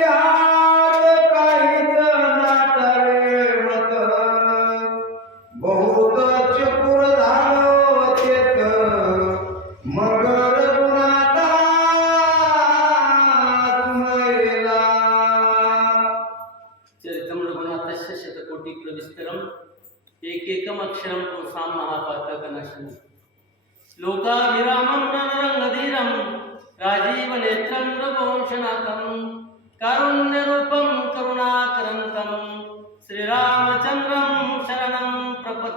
यात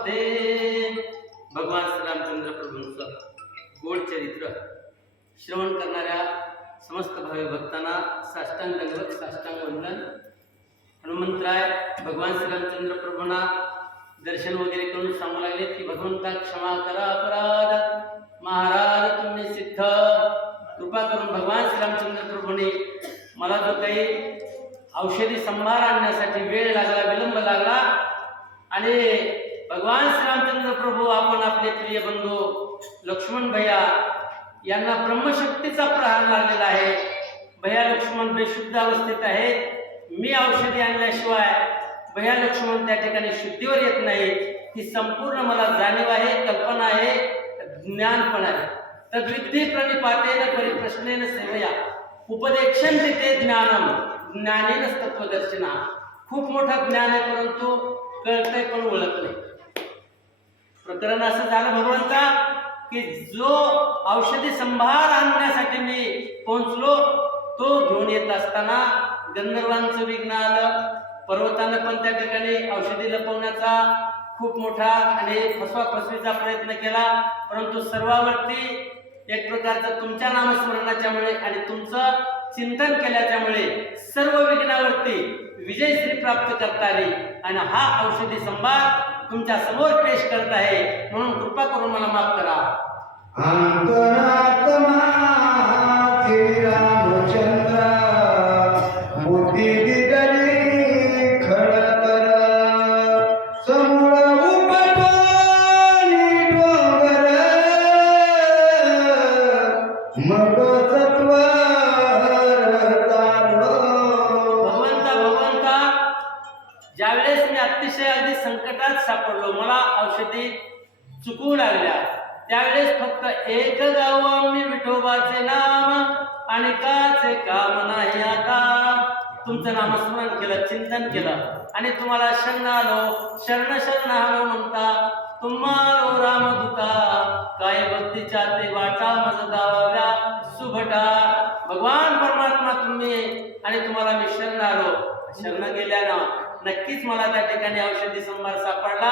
प्रपद्ये भगवान श्रीरामचंद्र प्रभूंचं गोड चरित्र श्रवण करणाऱ्या समस्त भावी भक्तांना साष्टांग दंडवत साष्टांग वंदन. हनुमंतराय भगवान श्रीरामचंद्र प्रभूंना दर्शन वगैरे करून सांगू लागले की भगवंता क्षमा करा अपराध. महाराज तुम्ही सिद्ध. कृपा करून भगवान श्रीरामचंद्र प्रभूने मला जो काही औषधी संभार आणण्यासाठी वेळ लागला विलंब लागला आणि भगवान श्रीरामचंद्र प्रभू आपण आपले प्रिय बंधू लक्ष्मण भैया यांना ब्रह्मशक्तीचा प्रहार लागलेला आहे. भैया लक्ष्मण बेशुद्ध अवस्थेत आहेत. मी औषधी आणल्याशिवाय भैया लक्ष्मण त्या ठिकाणी शुद्धीवर येत नाही ही संपूर्ण मला जाणीव आहे कल्पना आहे ज्ञान पण आहे. तद्विद्धी प्रणिपातेन परिप्रश्नेन सेवया. उपदेक्षण तिथे ज्ञानम ज्ञानेनच तत्वदर्शना खूप मोठं ज्ञान आहे परंतु कळतंय पण ओळख नाही. प्रकरण असं झालं भगवंता की जो औषधी संभार आणण्यासाठी मी पोहोचलो तो घेऊन येत असताना गंधर्वांचं विघ्न आलं. पर्वतानं पण त्या ठिकाणी औषधी लपवण्याचा खूप मोठा आणि फसवा फसवीचा प्रयत्न केला. परंतु सर्वावरती एक प्रकारचं तुमच्या नामस्मरणाच्यामुळे आणि तुमचं चिंतन केल्याच्यामुळे सर्व विघ्नावरती विजयश्री प्राप्त करता आली. आणि हा औषधी संभार तुमच्यासमोर पेश करत आहे. म्हणून कृपा करून मला माफ करा. अंतरात्मा अतिशय अगदी संकटात सापडलो. मला औषधी चुकू लागल्या. त्यावेळेस फक्त एक गाव आम्ही विठोबाचे नाम आणि काचे काम नाही आता. तुमचं नामस्मरण केलं चिंतन केलं. आणि तुम्हाला शरण आलो शरण शरण आलो म्हणता तुम्हाला रामदूता. काय भक्तीच्या ते वाटा मज दाव्या सुभटा. भगवान परमात्मा तुम्ही आणि तुम्हाला मी शरण आलो शरण गेल्या ना? नक्कीच मला त्या ठिकाणी औषधी संभार सापडला.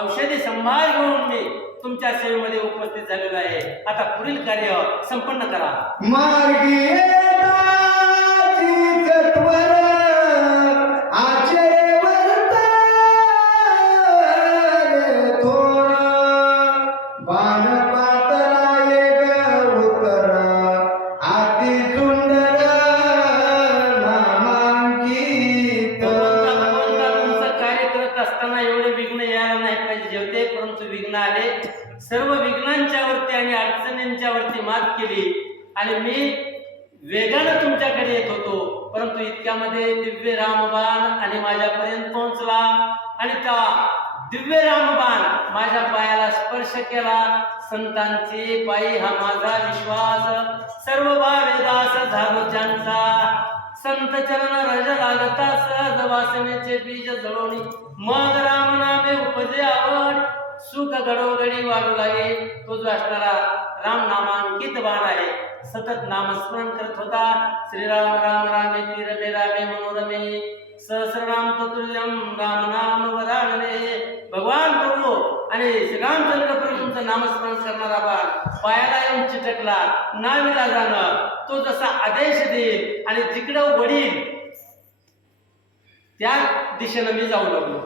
औषधी संभार घेऊन मी तुमच्या सेवेमध्ये उपस्थित झालेलो आहे. आता पुढील कार्य संपन्न करा. सर्व विघ्नांच्या वरती आणि अडचणींच्या वरती मात केली. आणि मी वेगानं तुमच्याकडे येत होतो. परंतु इतक्यामध्ये दिव्य रामबाण आणि माझ्यापर्यंत पोहोचला. आणि त्या दिव्य रामबाण माझ्या पायाला स्पर्श केला. संतांचे पायी हा माझा विश्वास. सर्व वेदास झालो ज्यांचा संत चरण रज लागता सहज वासनेचे बीज जळवणी मग राम नामे उपजे आवड. सुख घडोघडी वाढू लागे तो जो असणारा राम नामांकित बाण आहे सतत नामस्मरण करत होता. श्रीराम राम रामे तिरमे रामे मनोरमे. सहस्रनाम ततुल्यम राम नाम वराणे भगवान प्रभू आणि श्रीरामचंद्र प्रभूंचं नामस्मरण करणारा बाण पायाला येऊन चिटकला नाविला जाणं. तो जसा आदेश देईल आणि जिकडं वडील त्या दिशेनं मी जाऊ लागलो.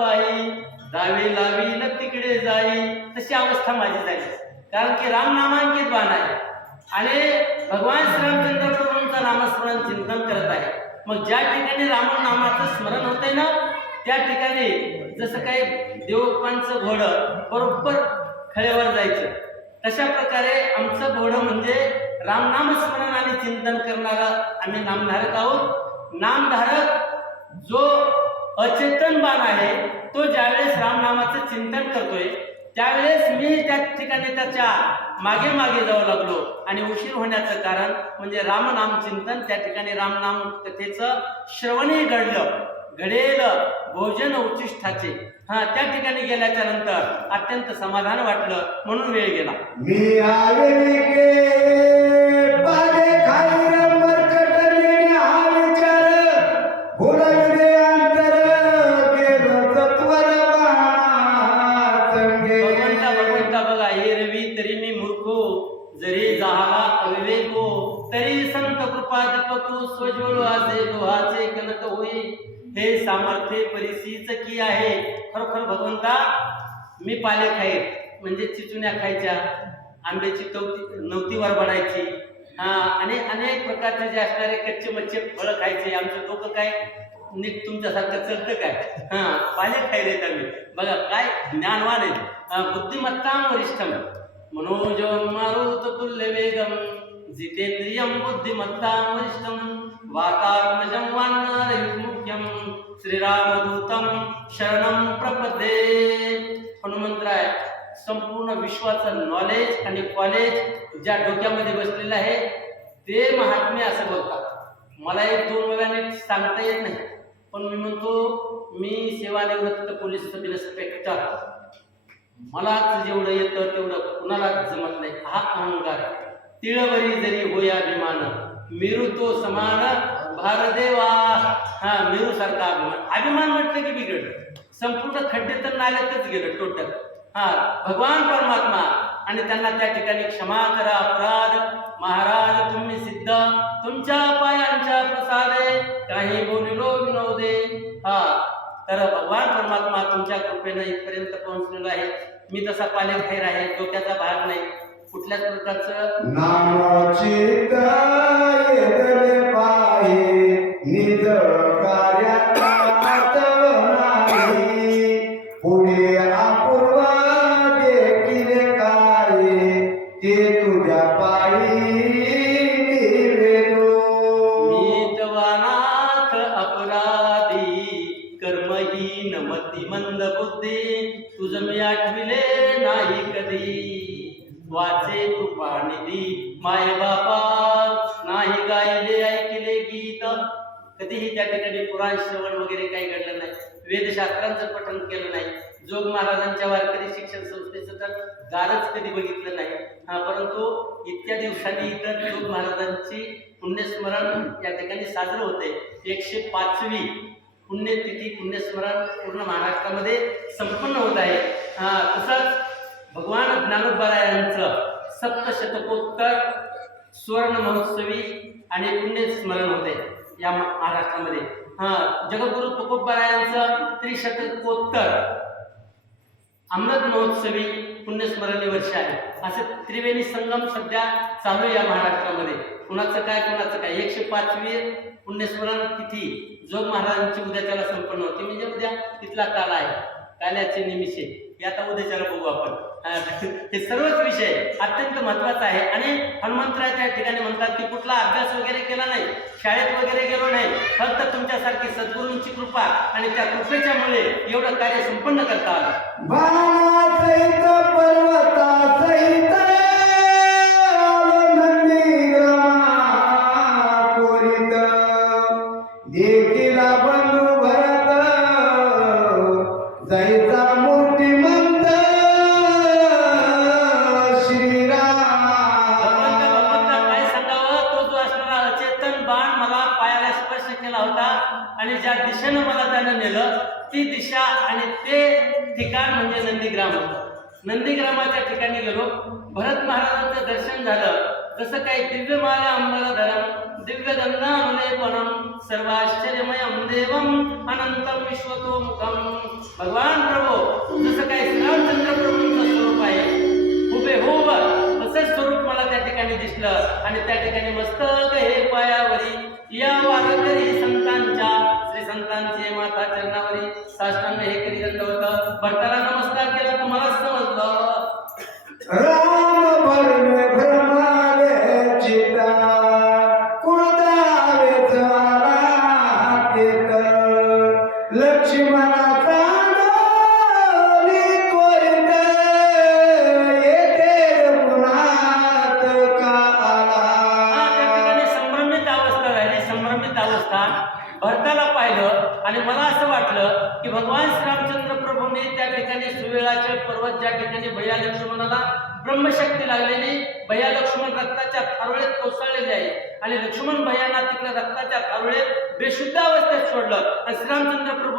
बाई. जावी लावी न तिकडे जाई. तशी अवस्था माझी झाली. कारण की राम नामांकित बाण आहे. आणि भगवान श्रीरामचंद्र प्रभूंचं नामस्मरण चिंतन करत आहे. मग ज्या ठिकाणी राम नामाचं स्मरण होतंय ना त्या ठिकाणी जसं काही देवप्पांचं घोडं बरोबर खळेवर जायचं. तशा प्रकारे आमचं घोडं म्हणजे रामनामस्मरण आणि चिंतन करणारा आम्ही नामधारक आहोत. नामधारक जो अचेतन बाण आहे. तो ज्यावेळेस रामनामाचं चिंतन करतोय त्यावेळेस मी त्या ठिकाणी त्याच्यामागे मागे जाऊ लागलो आणि उशीर होण्याचं कारण म्हणजे रामनाम चिंतन त्या ठिकाणी रामनाम कथेचं श्रवणही घडलं. घडेल भोजन उच्चिष्ठाचे हा त्या ठिकाणी गेल्याच्यानंतर अत्यंत समाधान वाटलं म्हणून वेळ गेला. मी स्वज्वळ असे लोहाचे कनक होई. हे सामर्थ्य परिसीच की आहे? खरोखर भगवंता मी पाले खाईन म्हणजे चिचुण्या खायच्या. आंब्याची तवती नवतीवर बनायची हा आणि अनेक प्रकारचे जे असणारे कच्चे मच्छे फळं खायचे. आमचं डोकं काय नीट तुमच्यासारखं चलतं काय? हा पाले खायले आम्ही बघा काय ज्ञानवान आहे बुद्धिमत्ता वरिष्ठम मनोजम मारुत तुल्य वेगम जितेंद्रियम बुद्धिमत्ता वरिष्ठम वातात्मजं वानरहित मुख्यम शरणं प्रपदे हनुमंतराय संपूर्ण विश्वाचं नॉलेज आणि कॉलेज ज्या डोक्यामध्ये बसलेलं आहे ते महात्मे असं बोलतात. मला एक दोन वेळाने सांगता येत नाही पण मी म्हणतो मी सेवानिवृत्त पोलीस सब इन्स्पेक्टर मलाच जेवढं येतं तेवढं कुणालाच जमत नाही. हा अहंकार तिळवरी जरी होया अभिमान मिरू तो समान भारदेवा। हा मिरू सारखा अभिमान. अभिमान म्हटलं की बिघडलं. संपूर्ण खड्डे तर नाल्यातच गेलं टोटल. हा भगवान परमात्मा. आणि त्यांना त्या ठिकाणी क्षमा करा अपराध. महाराज तुम्ही सिद्ध. तुमच्या पायांच्या प्रसादे. काही बोलिलो विनोदे हा तर भगवान परमात्मा तुमच्या कृपेनं इथपर्यंत पोहोचलेलो आहे. मी तसा पालेखाईर आहे डोक्याचा भाग नाही. कुठल्याच प्रकारचं येदले पाहे निज कार्यात नाही. पुढे अपूर्वा देखील काय ते तुझ्या पायी नीतवानाथ अपराधी कर्महीन मती मंद बुद्धी तुझ मी आठविले नाही कधी. वाचे कृपा निधी माय बापा नाही गायले ऐकले गीत. कधीही त्या ठिकाणी पुराण श्रवण वगैरे काही घडलं नाही. वेदशास्त्रांचं पठण केलं नाही. जोग महाराजांच्या वारकरी शिक्षण संस्थेचं तर दारच कधी बघितलं नाही. हा परंतु इतक्या दिवसांनी इतर जोग महाराजांची पुण्यस्मरण या ठिकाणी साजरं होते एकशे पाचवी पुण्यतिथी पुण्यस्मरण पूर्ण महाराष्ट्रामध्ये संपन्न होत आहे. हा तसंच भगवान ज्ञानोबरायांचं सप्तशतकोत्तर सुवर्ण महोत्सवी आणि पुण्यस्मरण होते या महाराष्ट्रामध्ये. हा जगद्गुरु तुकोबरायांचं त्रिशतकोत्तर अमृत महोत्सवी पुण्यस्मरणी वर्ष आहे. असे त्रिवेणी संगम सध्या चालू आहे या महाराष्ट्रामध्ये. कुणाचं काय कुणाचं काय? एकशे पाचवी पुण्यस्मरण तिथी. जोग महाराजांची उद्या त्याला संपन्न होती. म्हणजे उद्या तिथला काल आहे. काल्याचे निमिषे. हे आता उद्याच्याला बघू आपण. हे सर्वच विषय अत्यंत महत्त्वाचा आहे. आणि हनुमंतराय त्या ठिकाणी म्हणतात की कुठला अभ्यास वगैरे केला नाही शाळेत वगैरे गेलो नाही फक्त तुमच्यासारखी सद्गुरूंची कृपा आणि त्या कृपेच्यामुळे एवढं कार्य संपन्न करता आलं. जायचा मूर्तिमंत मंत काय सांगावं तो जो असणारा अचेतन बाण मला पायाला स्पर्श केला होता आणि ज्या दिशेनं मला त्यानं नेलं ती दिशा आणि ते ठिकाण म्हणजे नंदीग्राम होतं. नंदीग्रामाच्या ठिकाणी गेलो भरत महाराजांचं दर्शन झालं. कसं काय दिव्य माला अंबरधरम दिव्य दंडामलेपणम सर्वाश्चर्यमयम देवम अनंतम विश्वतोमुखम। भगवान प्रभो जसं काय श्रीरामचंद्र प्रभूंचं स्वरूप आहे उभे हो असंच स्वरूप मला त्या ठिकाणी दिसलं. आणि त्या ठिकाणी मस्तक हे पायावरी या वारकरी संतांच्या श्री संतांचे माता चरणावरी साष्टांग हे करीत होतं. भरताना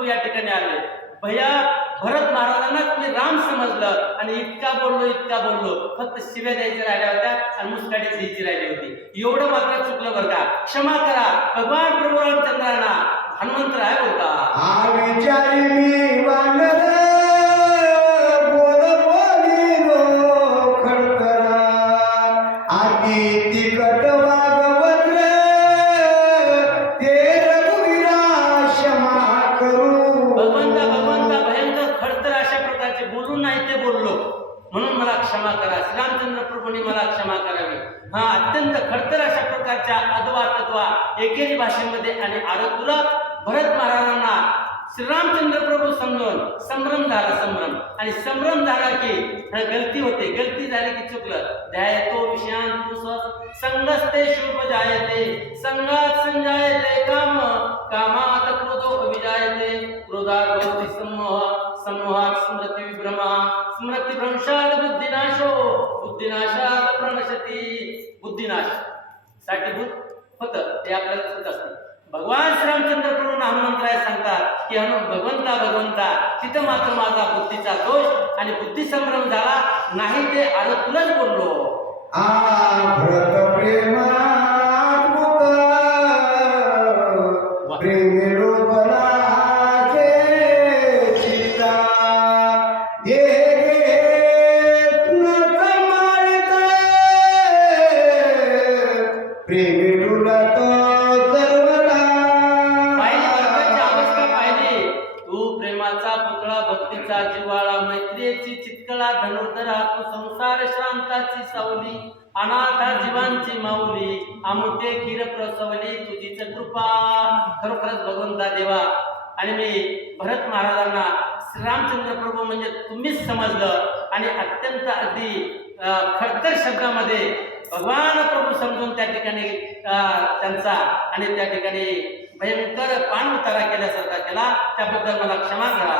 प्रभू या ठिकाणी आले भया भरत महाराजांनाच मी राम समजलं आणि इतका बोललो इतका बोललो. फक्त शिव्या द्यायच्या राहिल्या होत्या आणि मुस्काडी द्यायची राहिली होती. एवढं मात्र चुकलं बरं का? क्षमा करा. भगवान प्रभू रामचंद्रांना हनुमंतराय बोलता बोलून ते बोललो. म्हणून मला क्षमा करा. श्रीरामचंद्र प्रभूंनी मला क्षमा करावी. हा अत्यंत खडतर अशा प्रकारच्या अद्वा तद्वा एकेरी भाषेमध्ये आणि आरोग्यला भरत महाराजांना श्रीरामचंद्र प्रभू समजून संभ्रम झाला संभ्रम. आणि संभ्रम झाला की गलती होते. गलती झाली की चुकलं. ध्यायतो विषयान संगस्ते शुभ जायते. संगात संजायते काम. कामात क्रोधो अभिजायते. क्रोधात भवती सम्मोह सम्मोहात स्मृती विभ्रमा स्मृती भ्रंशात बुद्धिनाशो बुद्धिनाशात प्रणशती बुद्धिनाश. साठी भूत होत ते आपल्याला होत असते. भगवान श्रीरामचंद्र प्रभू हनुमंतराय सांगतात की हनु भगवंता भगवंता तिथं मात्र माझा बुद्धीचा दोष आणि बुद्धी संभ्रम झाला नाही ते आलं तुलाच बोललो. आ भरत खरोखरच भगवंता देवा. आणि मी भरत महाराजांना श्रीरामचंद्र प्रभू म्हणजे तुम्हीच समजलं. आणि अत्यंत अगदी खडतर शब्दामध्ये भगवान प्रभू समजून त्या ठिकाणी त्यांचा आणि त्या ठिकाणी भयंकर पान उतारा केल्यासारखा केला. त्याबद्दल मला क्षमा करा.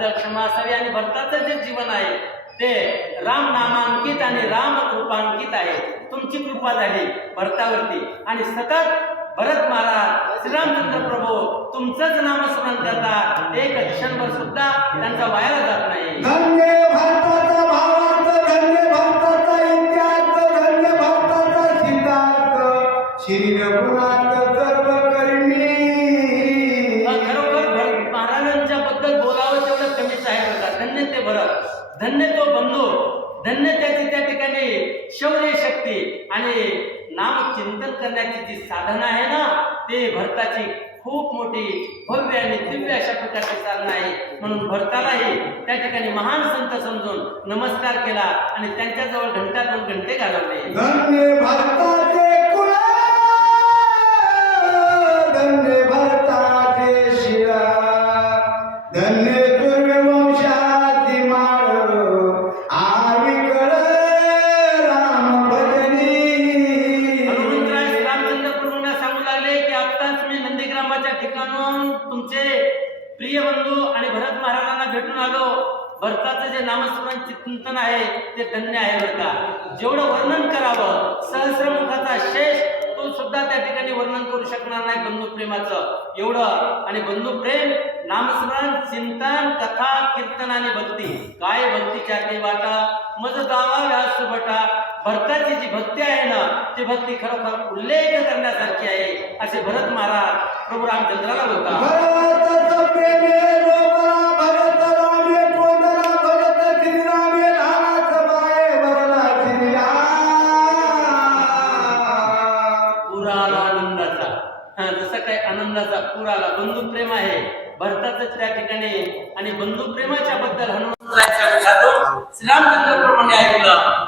त्याबद्दल क्षमा असावी आणि भरताचं जे जीवन आहे ते राम नामांकित आणि राम कृपांकित आहे. तुमची कृपा झाली भरतावरती. आणि सतत भरत महाराज श्रीरामचंद्र प्रभू तुमचंच नामस्मरण करतात. एक क्षणभर सुद्धा त्यांचा वायाला जात नाही. शौर्य आणि नाम चिंतन करण्याची जी साधना आहे ना ते भरताची खूप मोठी भव्य आणि दिव्य अशा प्रकारची साधना आहे. म्हणून भरतालाही त्या ठिकाणी महान संत समजून नमस्कार केला आणि त्यांच्याजवळ घंटा दोन घंटे घालवले जे नामस्मरण चिंतन आहे ते धन्य आहे बरं का. जेवढं वर्णन करावं सहस्रमुखाचा शेष तो सुद्धा त्या ठिकाणी वर्णन करू शकणार नाही बंधू प्रेमाचं. एवढं. आणि बंधू प्रेम नामस्मरण चिंतन कथा कीर्तन आणि भक्ती. काय भक्तीच्या ते वाटा? मज दावा व्यास बटा भरताची जी भक्ती आहे ना ती भक्ती खरोखर उल्लेख करण्यासारखी आहे. असे भरत महाराज प्रभू रामचंद्राला बोलतात. आनंदाचा पुराला बंधुप्रेम आहे. भरताच त्या ठिकाणी आणि बंधुप्रेमाच्या बद्दल हनुमंतराच्या श्रीरामचंद्र प्रमाणे ऐकलं